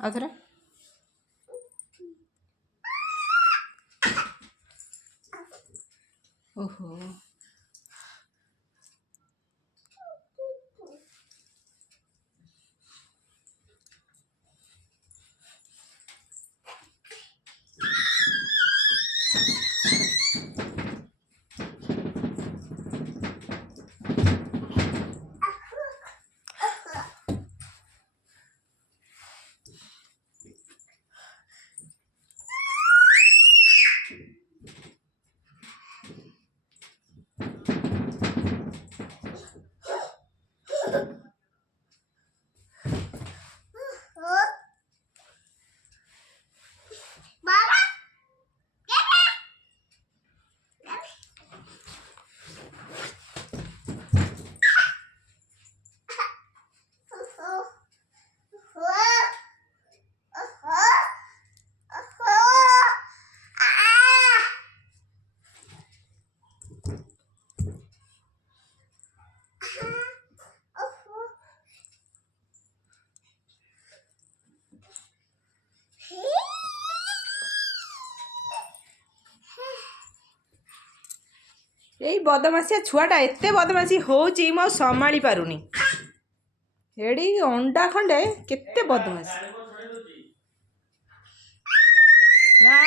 आउथरे ओहो यही बदमासिया छुआटा एत बदमासी होची मो संभाली पारुनी एड़ी अंडा खंडे केते बदमासी ना